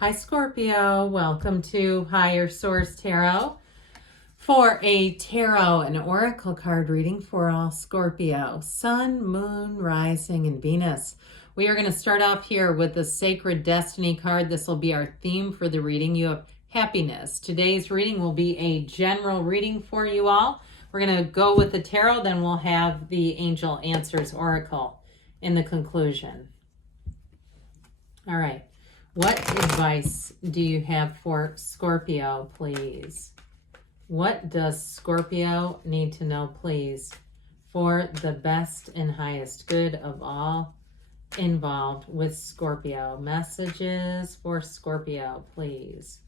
Hi Scorpio, welcome to Higher Source Tarot for a tarot and oracle card reading for all Scorpio, Sun, Moon, Rising, and Venus. We are going to start off here with the Sacred Destiny card. This will be our theme for the reading. You have happiness. Today's reading will be a general reading for you all. We're going to go with the tarot, then we'll have the Angel Answers Oracle in the conclusion. All right. What advice do you have for Scorpio, please? What does Scorpio need to know, please, for the best and highest good of all involved with Scorpio? Messages for Scorpio, please.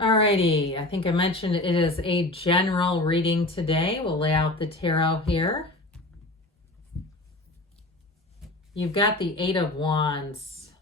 Alrighty, I think I mentioned it is a general reading today. We'll lay out the tarot here. You've got the Eight of Wands,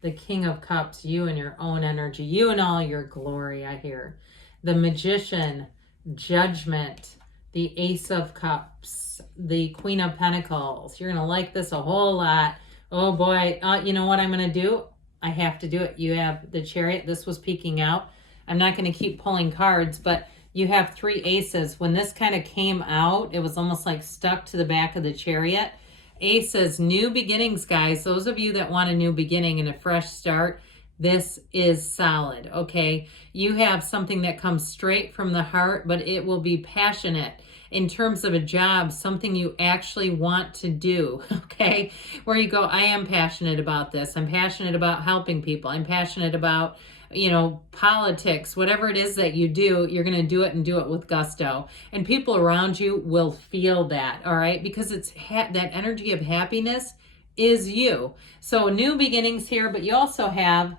the King of Cups, you and your own energy, you and all your glory, I hear. The Magician, Judgment, the Ace of Cups, the Queen of Pentacles. You're going to like this a whole lot. Oh boy, you know what I'm going to do? I have to do it. You have the Chariot. This was peeking out. I'm not going to keep pulling cards, but you have three aces. When this kind of came out, it was almost like stuck to the back of the Chariot. Aces, new beginnings, guys. Those of you that want a new beginning and a fresh start, this is solid, okay? You have something that comes straight from the heart, but it will be passionate in terms of a job, something you actually want to do, okay? Where you go, I am passionate about this. I'm passionate about helping people. I'm passionate about, you know, politics, whatever it is that you do, you're going to do it and do it with gusto. And people around you will feel that, all right? Because it's that energy of happiness is you. So new beginnings here, but you also have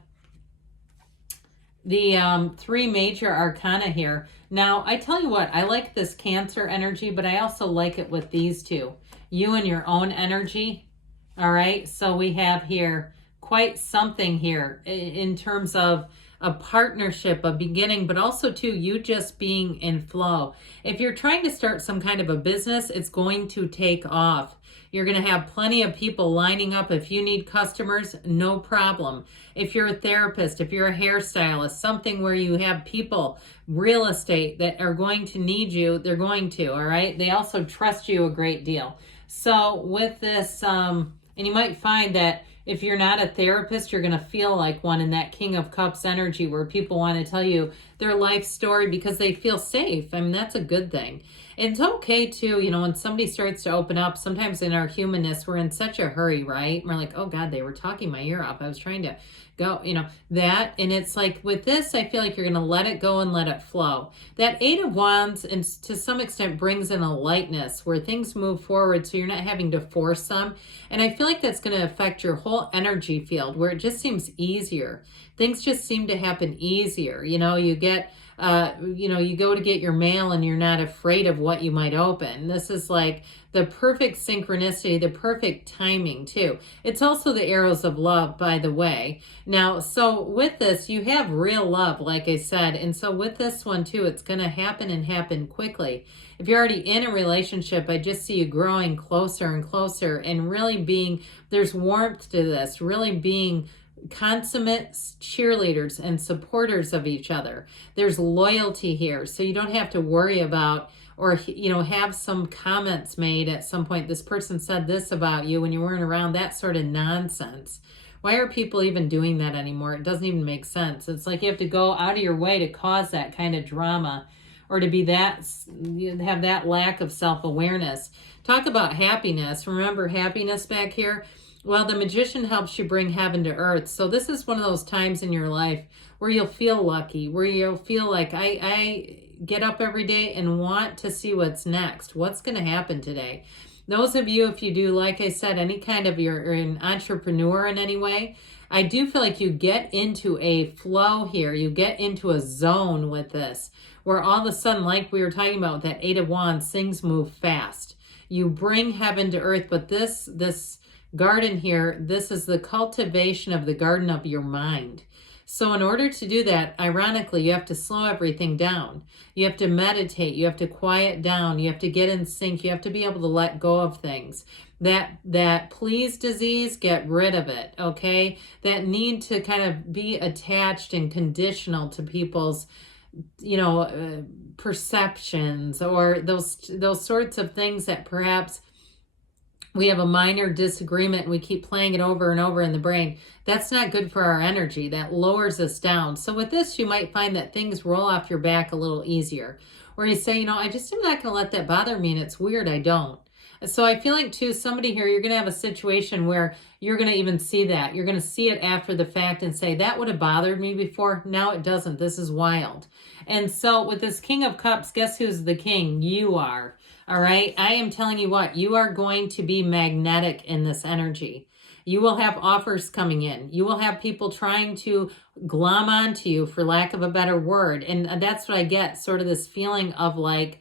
the three major arcana here. Now, I tell you what, I like this Cancer energy, but I also like it with these two. You and your own energy, all right? So we have here quite something here in terms of a partnership, a beginning, but also too, you just being in flow. If you're trying to start some kind of a business, it's going to take off. You're going to have plenty of people lining up. If you need customers, no problem. If you're a therapist, if you're a hairstylist, something where you have people, real estate that are going to need you, they're going to, all right? They also trust you a great deal. So with this, and you might find that if you're not a therapist, you're going to feel like one in that King of Cups energy where people want to tell you their life story because they feel safe. I mean, that's a good thing. It's okay too, you know, when somebody starts to open up, sometimes in our humanness, we're in such a hurry, right? We're like, oh God, they were talking my ear off. I was trying to go, you know, that. And it's like with this, I feel like you're going to let it go and let it flow. That Eight of Wands, and to some extent, brings in a lightness where things move forward. So you're not having to force them. And I feel like that's going to affect your whole energy field where it just seems easier. Things just seem to happen easier. You know, you get, you know, you go to get your mail and you're not afraid of what you might open. This is like the perfect synchronicity, the perfect timing too. It's also the arrows of love, by the way. Now, so with this, you have real love, like I said. And so with this one too, it's going to happen and happen quickly. If you're already in a relationship, I just see you growing closer and closer and really being, there's warmth to this, really being consummate cheerleaders and supporters of each other. There's loyalty here, so you don't have to worry about or, you know, have some comments made at some point. This person said this about you when you weren't around, that sort of nonsense. Why are people even doing that anymore? It doesn't even make sense. It's like you have to go out of your way to cause that kind of drama or to be that, have that lack of self-awareness. Talk about happiness. Remember happiness back here? Well, the Magician helps you bring heaven to earth. So this is one of those times in your life where you'll feel lucky, where you'll feel like I get up every day and want to see what's next. What's going to happen today? Those of you, if you do, like I said, any kind of you're an entrepreneur in any way, I do feel like you get into a flow here. You get into a zone with this where all of a sudden, like we were talking about with that Eight of Wands, things move fast. You bring heaven to earth, but this garden here, this is the cultivation of the garden of your mind. So in order to do that, ironically, you have to slow everything down. You have to meditate. You have to quiet down. You have to get in sync. You have to be able to let go of things. that please disease, get rid of it, okay? That need to kind of be attached and conditional to people's, perceptions, or those sorts of things that perhaps we have a minor disagreement and we keep playing it over and over in the brain. That's not good for our energy. That lowers us down. So with this, you might find that things roll off your back a little easier, where you say, I just am not going to let that bother me, and it's weird I don't. So I feel like, too, somebody here, you're going to have a situation where you're going to even see that. You're going to see it after the fact and say, that would have bothered me before. Now it doesn't. This is wild. And so with this King of Cups, guess who's the king? You are. All right. I am telling you what, you are going to be magnetic in this energy. You will have offers coming in. You will have people trying to glom onto you, for lack of a better word. And that's what I get, sort of this feeling of like,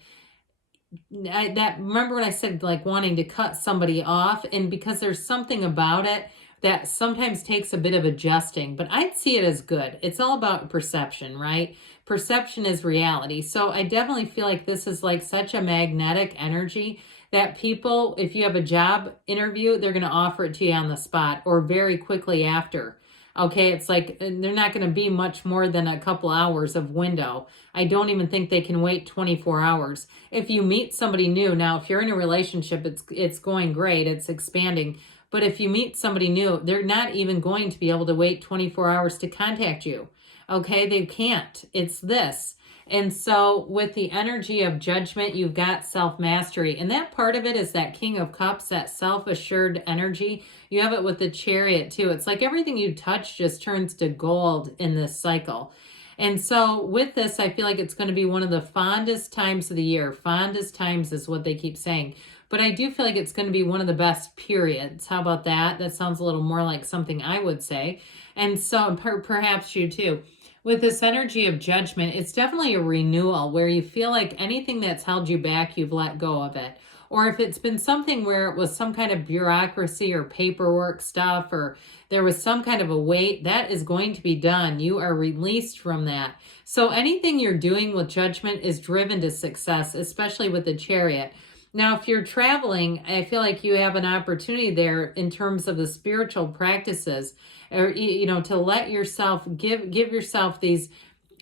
remember when I said like wanting to cut somebody off, and because there's something about it that sometimes takes a bit of adjusting, but I'd see it as good. It's all about perception, right? Perception is reality. So I definitely feel like this is like such a magnetic energy that people, if you have a job interview, they're going to offer it to you on the spot or very quickly after. Okay, it's like they're not going to be much more than a couple hours of window. I don't even think they can wait 24 hours. If you meet somebody new, now if you're in a relationship, it's going great, it's expanding. But if you meet somebody new, they're not even going to be able to wait 24 hours to contact you. Okay, they can't. It's this. And so with the energy of Judgment, you've got self-mastery. And that part of it is that King of Cups, that self-assured energy. You have it with the Chariot too. It's like everything you touch just turns to gold in this cycle. And so with this, I feel like it's going to be one of the fondest times of the year. Fondest times is what they keep saying. But I do feel like it's going to be one of the best periods. How about that? That sounds a little more like something I would say. And so perhaps you too. With this energy of Judgment, it's definitely a renewal where you feel like anything that's held you back, you've let go of it. Or if it's been something where it was some kind of bureaucracy or paperwork stuff, or there was some kind of a weight, that is going to be done. You are released from that. So anything you're doing with Judgment is driven to success, especially with the Chariot. Now, if you're traveling, I feel like you have an opportunity there in terms of the spiritual practices, or, to let yourself, give yourself these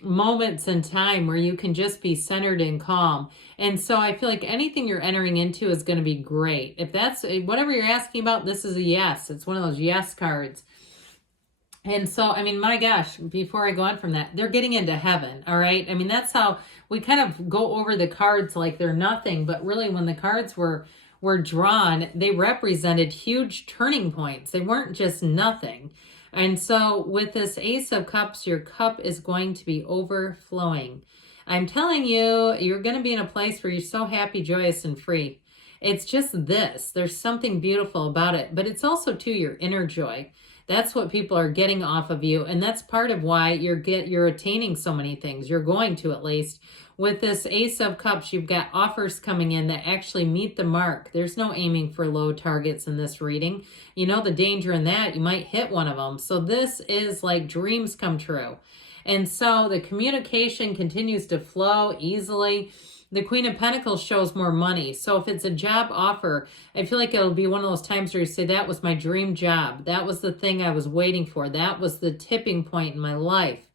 moments in time where you can just be centered and calm. And so I feel like anything you're entering into is going to be great. If that's whatever you're asking about, this is a yes. It's one of those yes cards. And so, I mean, my gosh, before I go on from that, they're getting into heaven, all right? I mean, that's how we kind of go over the cards like they're nothing, but really when the cards were drawn, they represented huge turning points. They weren't just nothing. And so with this Ace of Cups, your cup is going to be overflowing. I'm telling you, you're going to be in a place where you're so happy, joyous, and free. It's just this. There's something beautiful about it, but it's also, too, your inner joy. That's what people are getting off of you, and that's part of why you're attaining so many things. You're going to, at least. With this Ace of Cups, you've got offers coming in that actually meet the mark. There's no aiming for low targets in this reading. You know the danger in that. You might hit one of them. So this is like dreams come true. And so the communication continues to flow easily. The Queen of Pentacles shows more money. So if it's a job offer, I feel like it'll be one of those times where you say, that was my dream job. That was the thing I was waiting for. That was the tipping point in my life.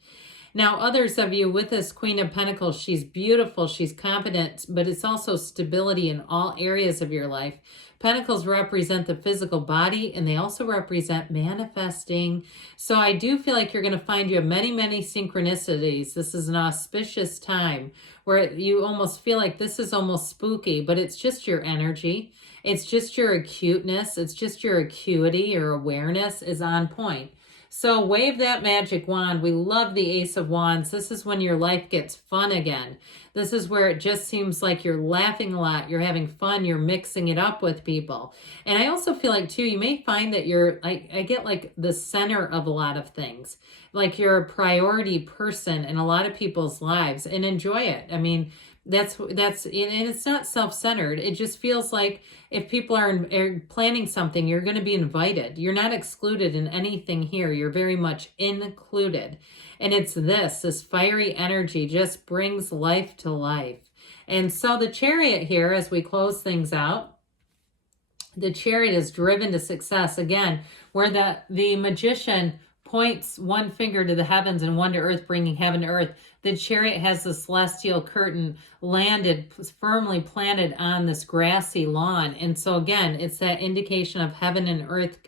Now, others of you with this Queen of Pentacles, she's beautiful, she's confident, but it's also stability in all areas of your life. Pentacles represent the physical body, and they also represent manifesting. So I do feel like you're going to find you have many, many synchronicities. This is an auspicious time where you almost feel like this is almost spooky, but it's just your energy. It's just your acuteness. It's just your acuity, your awareness is on point. So wave that magic wand. We love the Ace of Wands. This is when your life gets fun again. This is where it just seems like you're laughing a lot. You're having fun. You're mixing it up with people. And I also feel like, too, you may find that you're, I get like the center of a lot of things. Like you're a priority person in a lot of people's lives, and enjoy it. I mean, that's and it's not self-centered. It just feels like if people are planning something, you're going to be invited. You're not excluded in anything here. You're very much included. And it's this fiery energy just brings life to life. And so the Chariot here, as we close things out, The Chariot is driven to success. Again, where the Magician points one finger to the heavens and one to earth, bringing heaven to earth. The Chariot has the celestial curtain landed, firmly planted on this grassy lawn. And so again, it's that indication of heaven and earth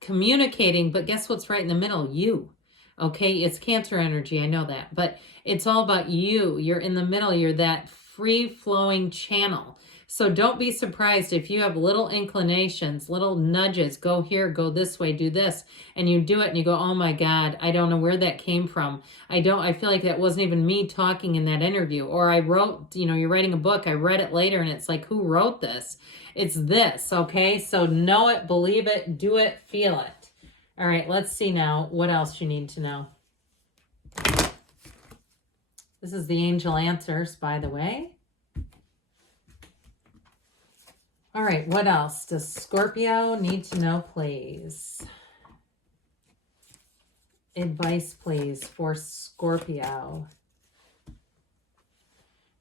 communicating, but guess what's right in the middle? You. Okay, it's Cancer energy, I know that, but it's all about you. You're in the middle. You're that free-flowing channel. So don't be surprised if you have little inclinations, little nudges, go here, go this way, do this, and you do it and you go, oh my God, I don't know where that came from. I feel like that wasn't even me talking in that interview. Or I wrote, you're writing a book, I read it later and it's like, who wrote this? It's this, okay? So know it, believe it, do it, feel it. All right, let's see now what else you need to know. This is the angel answers, by the way. All right, what else does Scorpio need to know, please? Advice, please, for Scorpio.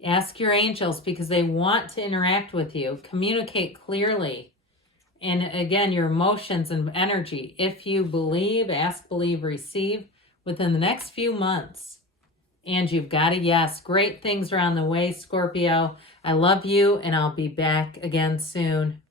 Ask your angels because they want to interact with you. Communicate clearly. And again, your emotions and energy. If you believe, ask, believe, receive within the next few months. And you've got a yes. Great things are on the way, Scorpio. I love you, and I'll be back again soon.